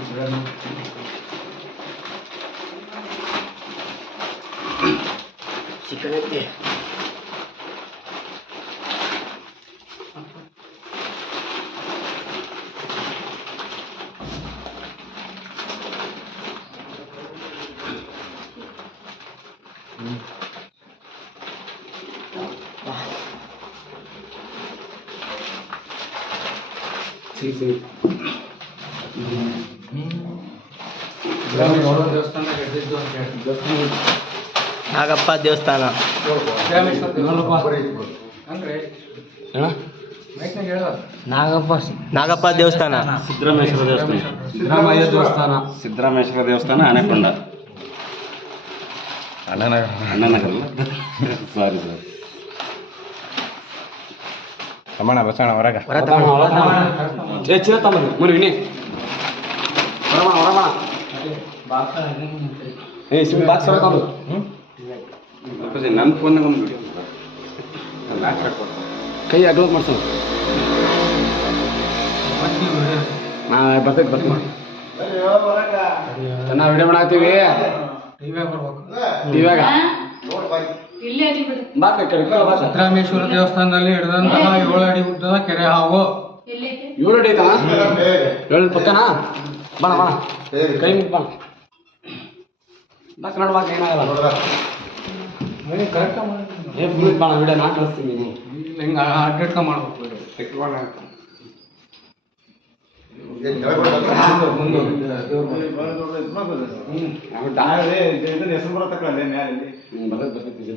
貫くしっかりやって次々。ಚಿಕ್ಕದೈತಿ ನಾಗಪ್ಪ ದೇವಸ್ಥಾನ. ನಾಗಪ್ಪ ನಾಗಪ್ಪ ದೇವಸ್ಥಾನ. ಸಿದ್ದರಾಮೇಶ್ವರ ದೇವಸ್ಥಾನ. ಸಿದ್ದರಾಮಯ್ಯ ದೇವಸ್ಥಾನ. ಸಿದ್ದರಾಮೇಶ್ವರ ದೇವಸ್ಥಾನ ಆನೆಕೊಂಡ. ಅಣ್ಣನಗರ. ಅಣ್ಣನಗರಲ್ಲ ಸಾರಿ ಸರ್ ರಮಣ ಬಸವಣ್ಣ ಹೊರಗ. ಏ ತಮ್ಮ ತಗೊಂಬಂದು ಮುನಿ ಬರಮ್ಮ ಹೊರಮಣ ಏ ಸಿಮ್ ಬಾಕ್ಸ್ ಹೊರ ತಗೊಂಡು ನನ್ನ ಫೋನ್ನಾಗ ಒಂದು ಬಿಡಿ ಕೈ ಅಗ್ಲೋದ್ ಮಾಡ್ಸೋ ನಾ ಬರ್ತೈತೆ ಬರ್ತೀನಿ. ಚೆನ್ನಾಗಿ ವಿಡಿಯೋ ಮಾಡಾಕ್ತೀವಿ ಸರ್. ಸಿದ್ದರಾಮೇಶ್ವರ ದೇವಸ್ಥಾನದಲ್ಲಿ ಹಿಡಿದಂತಹ ಏಳು ಅಡಿ ಉದ್ದದ ಕೆರೆ ಹಾವು. ಏಳು ಅಡಿ ಐತಾ ಏಳು ಪಕ್ಕನಾ? ಬಣ ಬಣ ಕೈ ಮುಟ್ ಬಣ ಬಾ ಕನ್ನಡ ಬಾ ಏನಾಗಲ್ಲ. ಏ ಫುಲ್ ಬಣ ಬಿಡ ನಾ ಕಳಿಸ್ತೀನಿ ನೀವು ಹಿಂಗ ಅಡ್ಡಡ್ಕ ಮಾಡ್ಬೇಕು ಹೆಸರು ಬರತ್ತಕ್ಕ ಅಲ್ಲೇ ಬರ್ತೈತೆ ಬರ್ತೈತಿ.